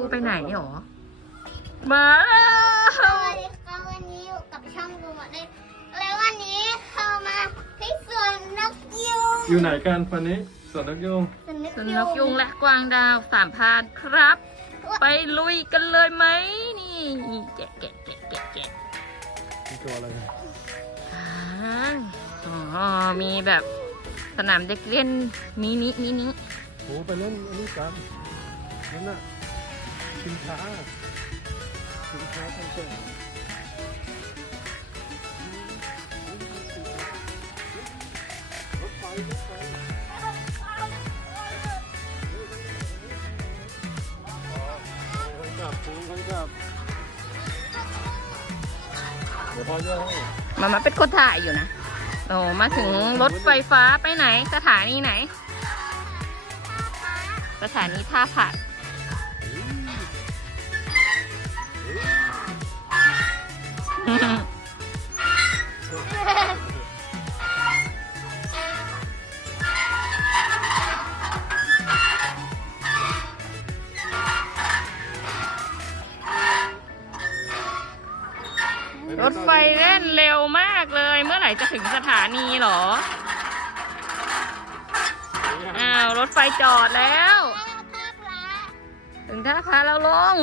ปูไปไหนหรอ มาแล้สววัสดีค่ะวันนี้อยู่กับช่องดูหมดเลยแล้ววันนี้เข้ามาที่สวนนกยุงอยู่ไหนกันวันนี้สวนนกยุงสวนนกสุนยุนงกยุงและกวางดาวสามพรานครับ ไปลุยกันเลยไหมนี่แกะแกะแกะแกะแกะมีตัวอะไรกันอ่าอ๋อ มีแบบสนามเด็กเล่นมินิมินิ โอ้ไปเล่นอันนี้กันนั่นน่ะ ชิงช้าชิงช้าตั้งแต่รถไฟรถไฟกลับปูไปกลับเดี๋ยวพ่อจะให้มามาเป็นคนถ่ายอยู่นะโอ้มาถึงรถไฟฟ้าไปไหน สถานีไหน สถานีท่าผา รถไฟเล่นเร็วมากเลย เมื่อไหร่จะถึงสถานีหรอ อ้าว รถไฟจอดแล้ว ถึงท่าพาเราลง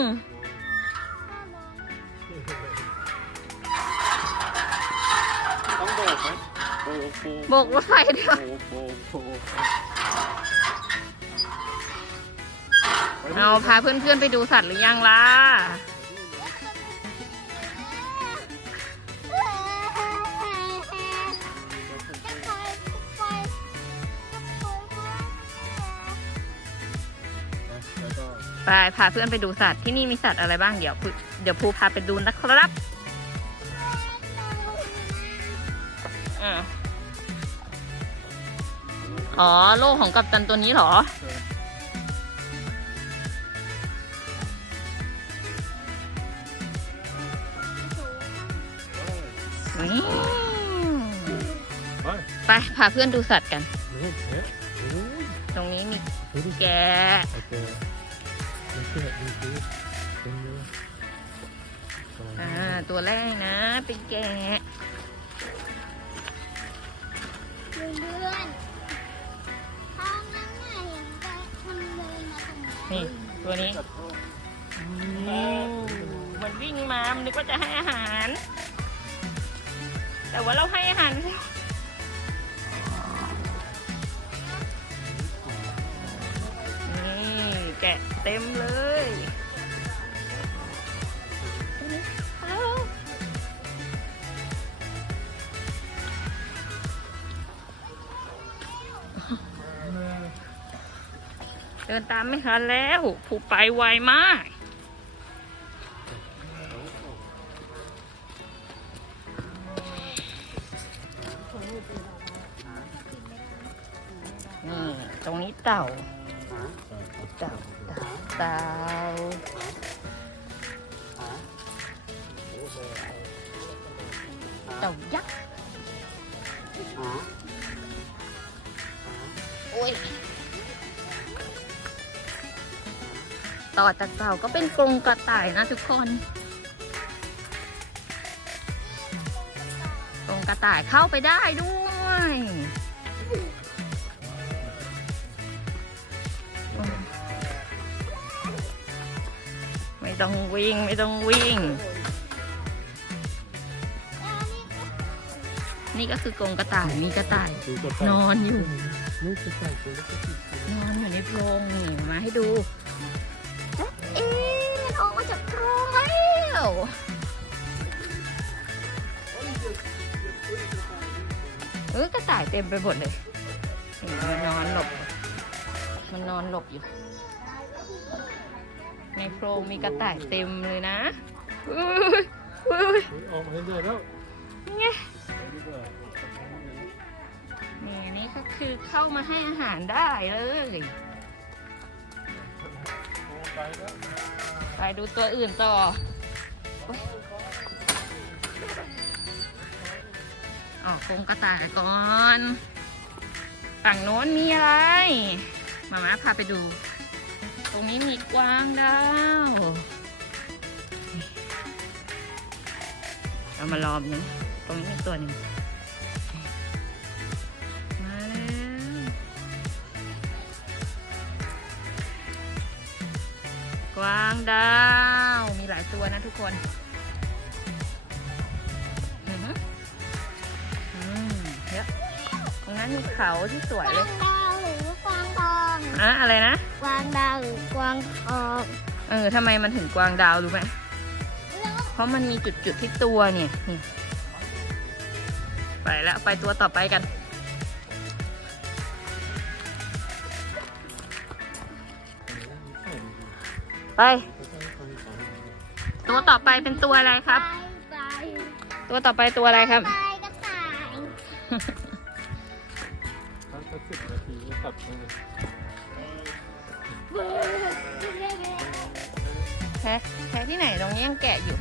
ต้องโบกไหมโบกโบกโบกรถไฟด้วยโบกโบกโบกเอาพาเพื่อนๆไปดูสัตว์หรือยังล่ะแล้วก็ไปพาเพื่อนไปดูสัตว์ที่นี่มีสัตว์อะไรบ้างเดี๋ยวพูเดี๋ยวภูพาไปดูนะครับ อ่าอ๋อ โลกของกัปตันตัวนี้เหรออืมไปไป พาเพื่อนดูสัตว์กัน เฮ้ยเฮ้ยโอ้ยตรงนี้มีดูดิแกะโอเคดูสิดูสิเป็นเยอะอ่า ตัวแรกนะ เป็นแกะ เลื่อนๆห้องนั้นน่ะเห็นไปมันเดินมาตรงนี้นี่ตัวนี้จัดโทษมันวิ่งมามันนึกว่าจะให้อาหาร แต่ว่าเราให้อาหารแล้วนี่แกะเต็มเลย เดินตามไม่ทันแล้ว ผูไปไวมาก ต่อจากเต่าก็เป็นกรงกระต่ายนะทุกคนกรงกระต่ายเข้าไปได้ด้วยไม่ต้องวิ่งไม่ต้องวิ่ง นี่ก็คือกรงกระต่ายมีกระต่ายดูกระนต่ายอนอยู่ลูกกระต่ายตัวเล็กๆนอนอยู่ในโพรงนี่มาให้ดู เออกระต่ายเต็มไปหมดเลยมันนอนหลบ มันนอนหลบอยู่ ในโพรงมีกระต่ายเต็มเลยนะอุ้ยอุ้ยเฮ้ยออกมาให้เดือดแล้วไงนี่นี่อันนี้ก็คือเข้ามาให้อาหารได้เลยไปดูตัวอื่นต่อ ออกกรงกระต่ายก่อน ฝั่งโน้นมีอะไร มาม่าพาไปดู ตรงนี้มีกวางดาวเรามาลอมนึงตรงนี้มีตัวหนึ่งมาแล้วกวางดาว มีหลายตัวนะทุกคน ตรงนั้นมีเขาที่สวยกเลวายงดาวหรือกวางทองอะอะไรนะ กวางดาวหรือกวางทองเออทำไมมันถึงกวางดาวรู้ไหมแล้วเพราะมันมีจุดๆที่ตัวเนี่ยนี่ไปแล้วไปตัวต่อไปกัน ไป ตัวต่อไปเป็นตัวอะไรครับไปตัวต่อไปตัวอะไรครับไป แพ้แพ้ที่ไหนตรงนี้ยังแกะอยู่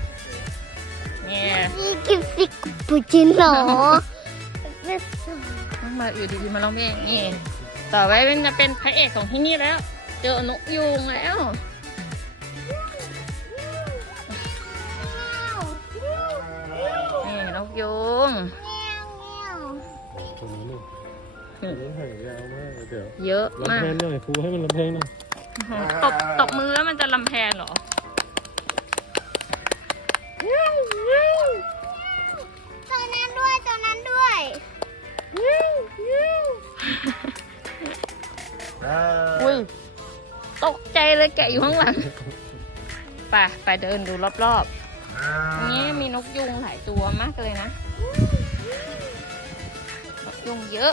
เนี่ยนี่กิฟฟิกปูจิโน่ไม่สนมาอยู่ดีๆมาลองเพลงนี่ ต่อไปเป็นจะเป็นพระเอกของที่นี่แล้ว เจอนกยูงแล้วนี่นกยูงตรงนี้เนี่ยอันนี้หางยาวมากเดี๋ยวเยอะลำมากแพนหน่อยครูให้มันลำแพนหน่อยตบตบมือแล้วมันจะลำแพนเหรอ อุ้ย ตกใจเลยแกะอยู่ข้างหลัง ไปไปเดินดูรอบๆ นี้มีนกยุงหลายตัวมากเลยนะ นกยุงเยอะ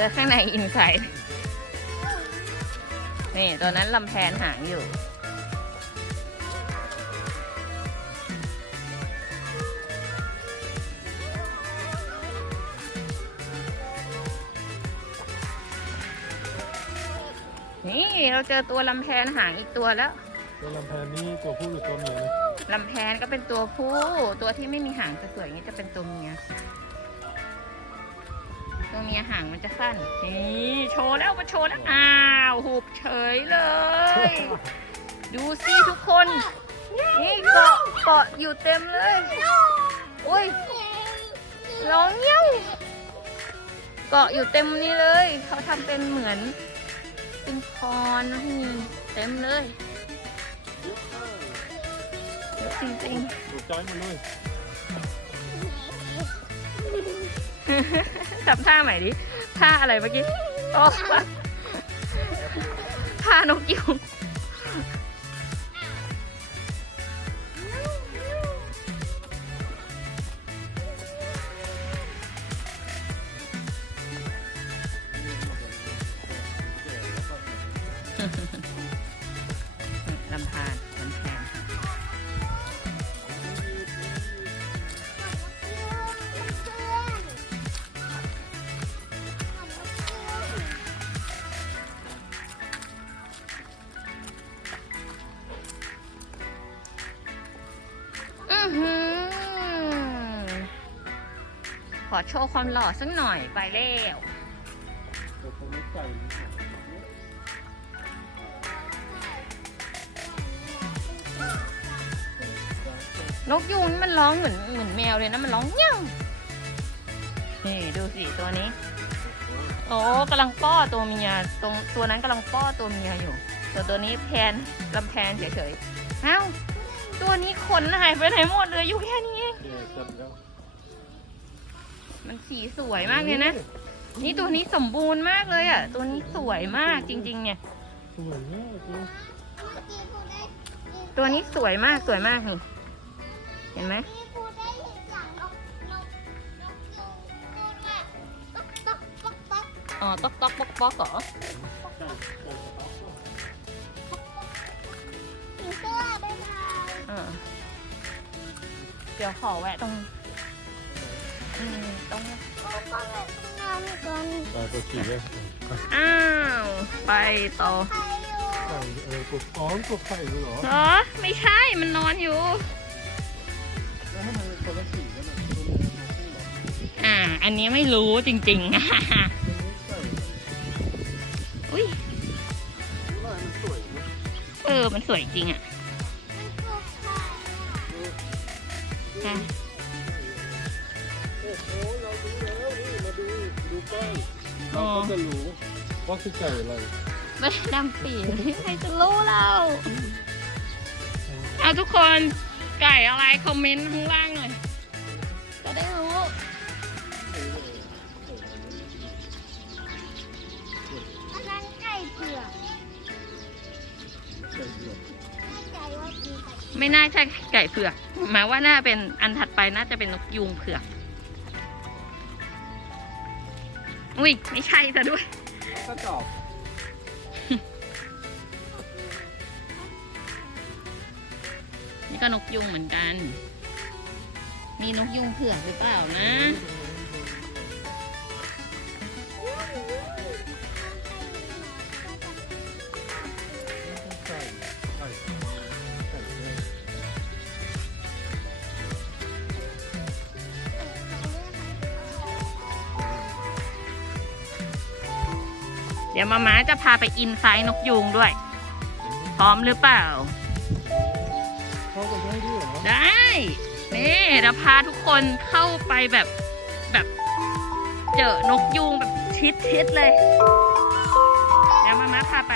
เดินข้างในอินไซด์นี่ตัวนั้นลำแพนหางอยู่ นี่เราเจอตัวลำแพนหางอีกตัวแล้วตัวลำแพนนี่ตัวผู้หรือตัวเมียนะลำแพนก็เป็นตัวผู้ ตัวที่ไม่มีหางสวยๆอย่างนี้จะเป็นตัวเมีย ตัวเมียหางมันจะสั้น นี่โชว์แล้วมาโชว์แล้วอ้าวหุบเฉยเลย ดูสิทุกคน นี่เกาะเกาะอยู่เต็มเลยอุ้ยร้องเงี้ยวเกาะอยู่เต็มนี้เลย เขาทำเป็นเหมือน เป็นคอนนะนี่เต็มเลยเยอะจริงๆดูใจมันเลย ทำท่าใหม่ดิท่าอะไรเมื่อกี้โอ้ท่านกยุง ขอโชว์ความหล่อสักหน่อยไปแล้วนกยูงมันร้องเหมือนเหมือนแมวเลยนะมันร้องเงี้ยนี่ดูสิตัวนี้ โอ้กำลังป้อตัวเมียตรงตัวนั้นกำลังป้อตัวเมียอยู่ ตัวตัวนี้แพนลำแพนเฉยๆเอ้า ตัวนี้ขนหายไปไหนหมดเลยอยู่แค่นี้เองเดี๋ยวจัดแล้วมันสีสวยมากเลยนะ นี่ตัวนี้สมบูรณ์มากเลยอะ ตัวนี้สวยมากจริง ๆ เนี่ย สวยมากจริงตัวนี้สวยมากสวยมากนี่ เห็นไหมนี่ครูได้เห็นหลังนกนกนกยูงตัวน่ะต๊อกต๊อกต๊อกต๊อกอ๋อต๊อกต๊อกป๊อกป๊อกเหรอผีเสื้อ ไปมาอ่าเดี๋ยวขอแวะตรงอืมตรงโอ้ก็เลยตรงนั้นก่อนไปตัวขี่เลยอ้าว ไปต่อไก่เออตัวอ๋อตัวไข่ด้วยเหรอเหรอไม่ใช่มันนอนอยู่ แล้วให้มันเป็นคนละสีกันอะตัวนี้ตัวผู้เหรออ่า อันนี้ไม่รู้จริงๆตัวนี้ไก่อุ้ยลายมันสวยนะ เออ มันสวยจริงอะ อะโอ้โหเรารู้แล้วนี่มาดูดูป้ายเราก็จะรู้ว่าคือไก่อะไรไม่ดำปีใครจะรู้เราเอาทุกคนไก่อะไรคอมเมนต์ข้างล่างหน่อย ไก่ไม่น่าใช่ไก่เผือกหมายว่าน่าเป็นอันถัดไปน่าจะเป็นนกยูงเผือก อุ้ยไม่ใช่ซะด้วยก็จอบนี่ก็นกยุงเหมือนกัน มีนกยุงเผือกหรือเปล่านะ ดี๋ยวมาม้าจะพาไปอินไซด์นกยุงด้วย พร้อมหรือเปล่าเข้ากันได้ด้วยเหรอได้นี่เดี๋ยวพาทุกคนเข้าไปแบบแบบเจอนกยุงแบบชิดชิดๆเลยเดี๋ยวมาม้าพาไป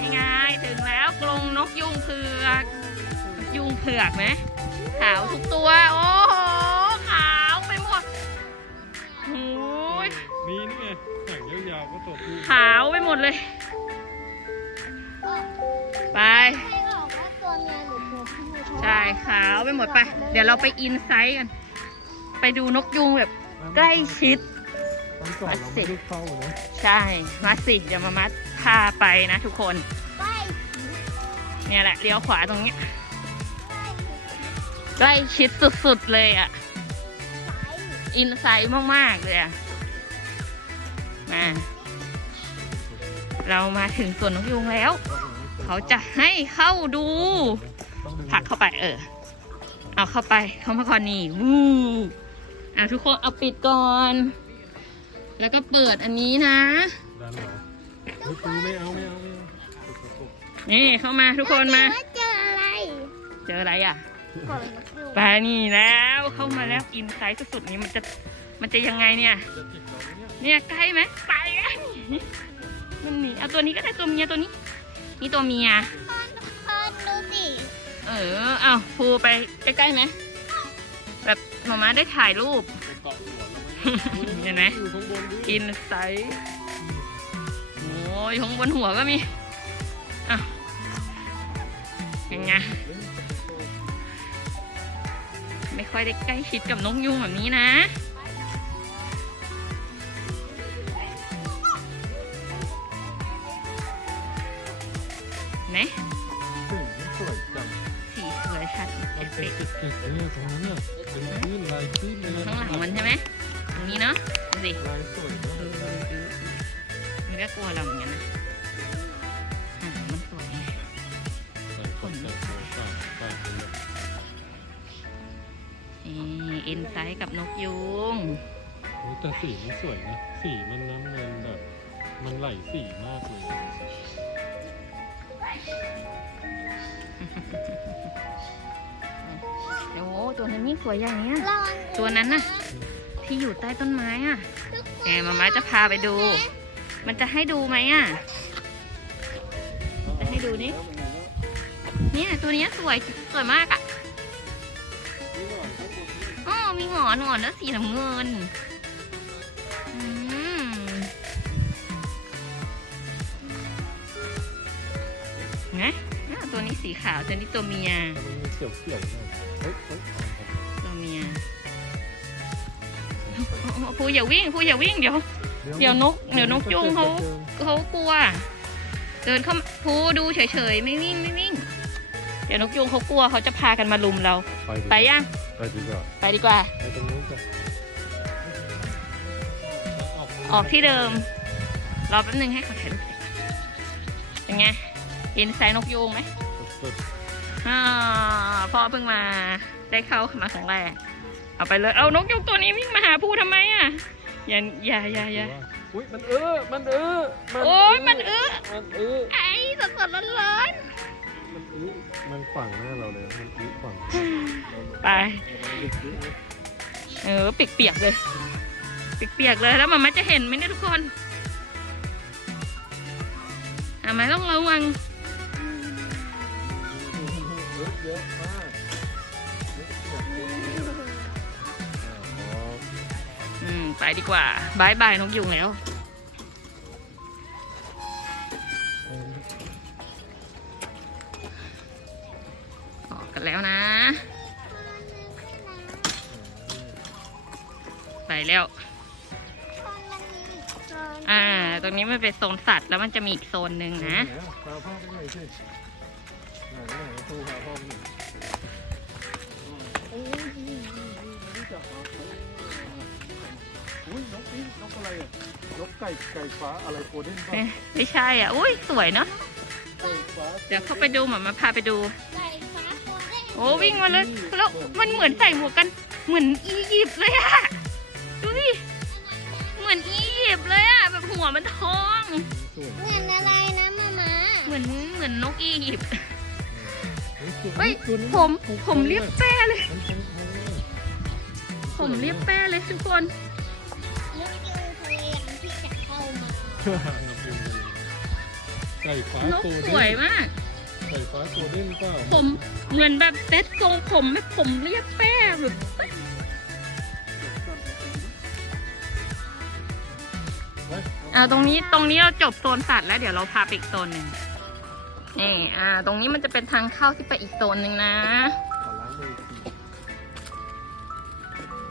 นี่ไงถึงแล้วกรงนกยุงเผือกนกยุงเผือกไหมขาวทุกตัวโอ้ ขาวไปหมดเลย ไปให้บอกว่าตัวเมียหรือตัวผู้ใช่ขาวไปหมดไป เดี๋ยวเราไปอินไซต์กัน ไปดูนกยุงแบบใกล้ชิดตอนก่อนเราไม่ได้เข้านะใช่มาสิเดี๋ยวมามัดพาไปนะทุกคนใกล้เนี่ยแหละเลี้ยวขวาตรงเนี้ยใกล้ใกล้ชิดสุดๆเลยอะสายอินไซต์มากๆเลยอะ มา เรามาถึงสวนนกยุงแล้ว เขาจะให้เข้าดูผลักเข้าไปเออ เอาเข้าไปเข้ามาก่อนนี่วู้อะทุกคนเอาปิดก่อน แล้วก็เปิดอันนี้นะดันเหรอไม่ปูไม่เอาไม่เอาไม่เอานี่เข้ามาทุกคนมาแล้วเจออะไร เจออะไรอะขนนกยูงไปนี่แล้วเข้ามาแล้วอินไซต์สุดๆนี้มันจะมันจะยังไงเนี่ยจะจิกเราไหมเนี่ยเนี่ยใกล้ไหมไปกัน มันหนีเอาตัวนี้ก็ได้ตัวเมียตัวนี้ นี่ตัวเมียพอนดูสิเออ เอาภูไปใกล้ๆไหมแบบหมามาได้ถ่ายรูป ไปเกาะหัวเราไหมเห็นไหม อยู่ข้างบนด้วยอินไซต์โอ้ยข้างบนหัวก็มี อะยังไง ไม่ค่อยได้ใกล้ชิดกับนกยุงแบบนี้นะ ก็กลัวเราเหมือนกันนะหางมันสวยใส่คนใส่โซ่ใส่ใส่ไปเลยนี่อินไซต์กับนกยุงโอ้แต่สีมันสวยนะ สีมันน้ำเงินแบบ มันไหลสีมากเลย โอ้โหตัวนั้นนี่สวยอย่างเนี้ยลองตัวนั้นน่ะ ที่อยู่ใต้ต้นไม้อะแหมมาม่าจะพาไปดู มันจะให้ดูไหมอะ จะให้ดูนี่เนี่ยตัวเนี้ยสวยสวยมากอะอ๋อมีหงอนหงอนแล้วสีน้ำเงินอืมไงอะตัวนี้สีขาวตัวนี้ตัวเมียมันมีเขียวเขียวๆหน่อยเฮ้ยเฮ้ยตัวเมียพูอย่าวิ่งพูอย่าวิ่งเดี๋ยว เดี๋ยวนกเดี๋ยวนกยุงเขาเขากลัว เดินเข้ามาพูดูเฉยๆไม่วิ่งไม่วิ่งเดี๋ยวนกยุงเขากลัวเขาจะพากันมาลุมเรา ไปดีไปยังไปดีกว่าไปดีกว่าไปตรงนู้นก่อนไออกที่เดิม รอแป๊บนึงให้เขาถ่ายรูปเสร็จก่อนเป็นไงเห็นสายนกยูงไหมสุดอ่าพ่อเพิ่งมาได้เข้ามาครั้งแรกเอาไปเลย เอานกยูงตัวนี้วิ่งมาหาผู้ทำไมอะ อย่าอย่าอย่าๆอย่าอุ้ยมันเออมันเออโอ้ยมันอื้อมันเออไอ้สดสดร้อนร้อนมันอื้อมันขวางหน้าเราเลยมันอื้อขวางๆไปเออเปียกๆเลยเปียกๆเลยแล้วมันมันจะเห็นไหมเนี่ยทุกคนอะไม่ต้องระวังเยอะมาก ไปดีกว่าบายบายนกยุงแล้วออกกันแล้วนะ ไปแล้ว อ่า ตรงนี้มันเป็นโซนสัตว์แล้วมันจะมีอีกโซนหนึ่งนะน่อ อุ้ยนกนี่นกอะไรอะนกไก่ไก่ฟ้าอะไรโคเด้นป่ะเอ๊ะไม่ใช่อะ อุ้ยสวยเนาะ ไก่ฟ้าเดี๋ยวเข้าไปดูหมามาพาไปดู ไก่ฟ้าโคเด้นโอ้วิ่งมาเลยแล้วมันเหมือนใส่หมวกกัน เหมือนอียิปต์เลยอะดูดิ เหมือนอียิปต์เลยอะแบบหัวมันทอง สวยเหมือนอะไรนะมามาเหมือนเหมือนนกอียิปต์ เฮ้เฮ้ยผม ผมเรียบแป้เลย มันทองทองเลยผมเรียบแป้เลยทุกคน ไก่ฟ้านกโคสเด้วยนมาก ไก่ฟ้าโคเด้นเปล่าผมเหมือนแบบเซ็ตทรงผมแบบผมเรียบแป้แบบเฮ้ยเอาตรงนี้ตรงนี้เราจบโซนสัตว์แล้วเดี๋ยวเราพาไปอีกโซนหนึ่งนี่อ่า ตรงนี้มันจะเป็นทางเข้าที่ไปอีกโซนหนึ่งนะขอล้างมือที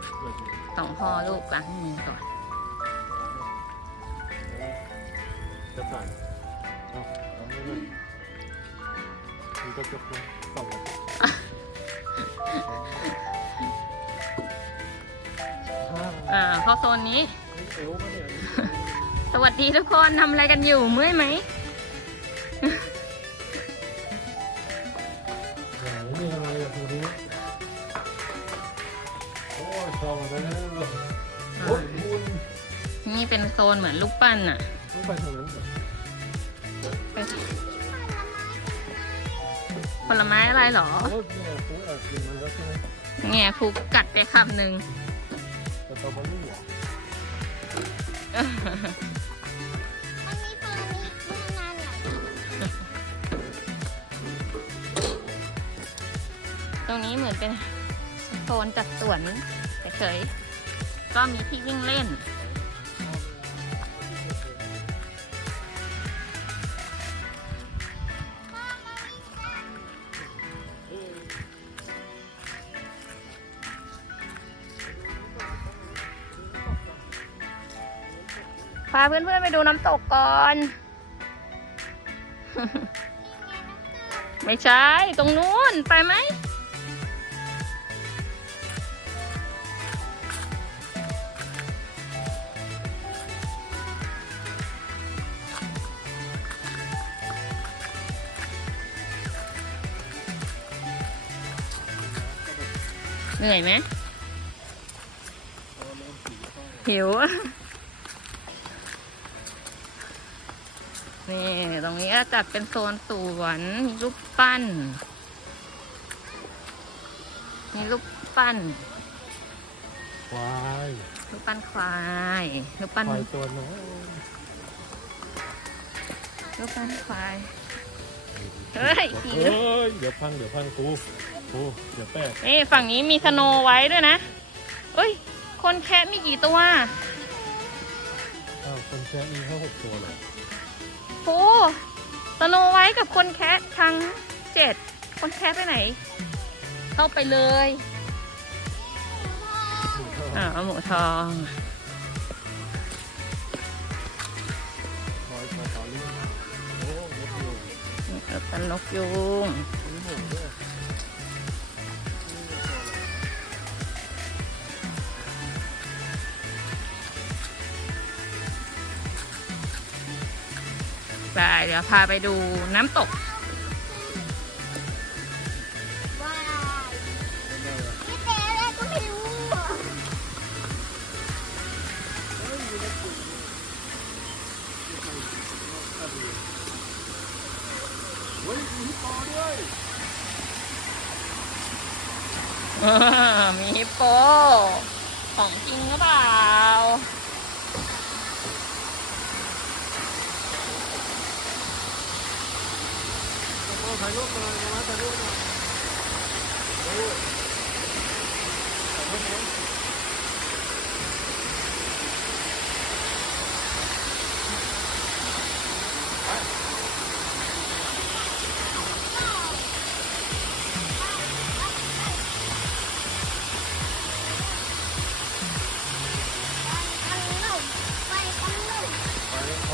สวยดีสองพ่อลูกล้างมือก่อน จะใส่เอาเอาไม่เลยมันก็จะเป็นสองอ่อ่าเข้าโซนนี้ เอวมาเนี่ยสวัสดีทุกคนทำอะไรกันอยู่เมื่อยไหม แหมนี่อะไรอะตัวนี้โอ้ยชอบมาแล้วโอ้ยคุณนี่เป็นโซนเหมือนลูกปั้นอะต้องไปทางนั้นเหรอ อะไรหรอโอ้ยแม่ฟูแอบกินมาแล้วใช่ไหมแง่ฟูกัดไปคำหนึ่งสตรอเบอรี่เหรอมันมีตอนนี้มานานหลายตรงนี้เหมือนเป็นโซนจัดสวนเฉยๆก็มีที่วิ่งเล่น พาเพื่อนๆไปดูน้ำตกก่อน ไม่ใช่ ตรงนู้น ไปไหม เหนื่อยไหมหิว นี่ตรงนี้ก็จัดเป็นโซนสวนมีรูปปั้น มีรูปปั้น ควายรูปปั้นควายรูปปั้น ควายตัวน้อยรูปปั้นควาย เฮ้ยขี่เฮ้ย เดี๋ยวพัง เดี๋ยวพังกูกูเดี๋ยวแตกนี่ฝั่งนี้มีสโนไว้ด้วยนะเอ้ย คนแคะมีกี่ตัว อ้าวคนแค่มีแค่หกตัวเหร อโอ้สโนไว้กับคนแคะทั้งเจ็ด คนแคะไปไหน เข้าไปเลยอ่าหมูทองคอยคอยต่อเรื่องโอ้ยกอยู่นี่ก็เป็นนกยูง ไปเดี๋ยวพาไปดูน้ำตก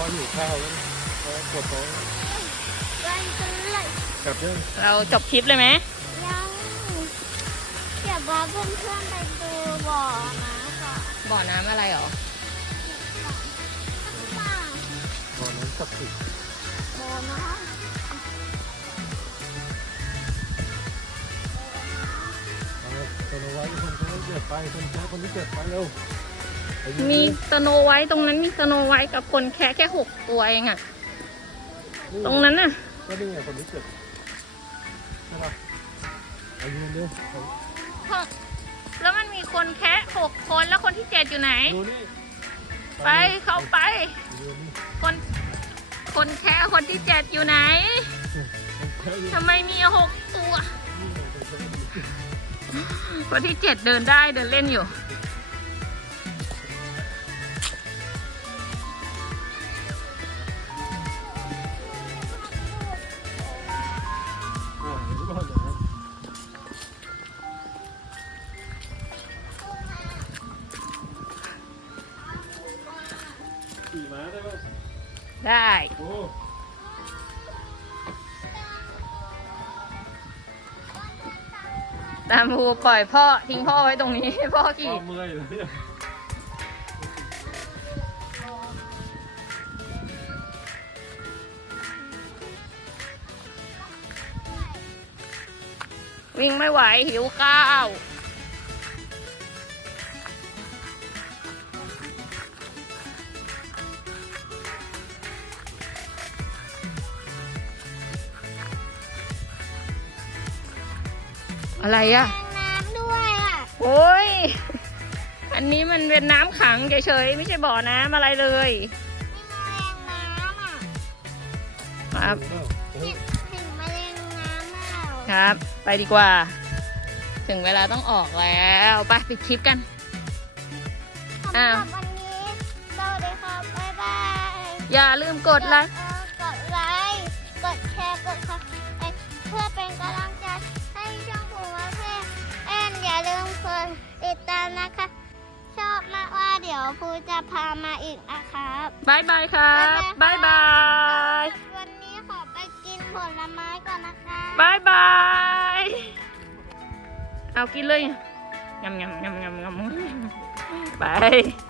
ไปพอหิวข้าวแล้วนะพอกดท้องไปกันเลยกลับยังเราจบคลิปเลยไหมยังเดี๋ยวบอกเพื่อนๆไปดูบ่อน้ำก่อนบ่อน้ำอะไรหรอป่าตอนนั้นสักดิ์สิทธิ์บ่อน้เอาคนเอาไว้คนที่เจ็บไปคนแค่คนที่เจ็บไปเร็วไปยืน มีดิสโนไวท์ตรงนั้นมีสโนไวท์กับคนแค่แค่หกตัวเองอะตรงนั้นน่ะก็นี่ไงคนที่เจ็บใช่ปะไปยืนดิหกแล้วมันมีคนแค่หกคนแล้วคนที่เจ็ดอยู่ไหน ดูนี่ไปเข้าไป ยืนนี่คน คนแค่คนที่เจ็ดอยู่ไหนคนแค่ยืนทำไมมีหกตัวคนที่เจ็ดเดินได้เดินเล่นอยู่ ตามภูปล่อยพ่อทิ้งพ่อไว้ตรงนี้ให้พ่อขี่ เมื่อยเลยเนี่ยวิ่งไม่ไหวหิวข้าว อะไรอะำน้ำด้วยอะโอ้ย อันนี้มันเป็นน้ำขังเฉยๆไม่ใช่บ่อน้ำอะไรเลยมีแมลงน้ำอะครับโอ้เห็นเห็นแมลงน้ำเปล่าครับ ไปดีกว่า ถึงเวลาต้องออกแล้วไปปิดคลิปกัน สำหอ้ารัว บวันนี้สวัสดีครับบ๊ายบาย อย่าลืมกดไลค์ ติดตามนะคะ ชอบมากว่าเดี๋ยวครูจะพามาอีกนะครับบายบายครับบายบายวันนี้ขอไปกินผลไม้ก่อนนะคะบายบายเอากินเลยยำยำยำยำยำไปเอา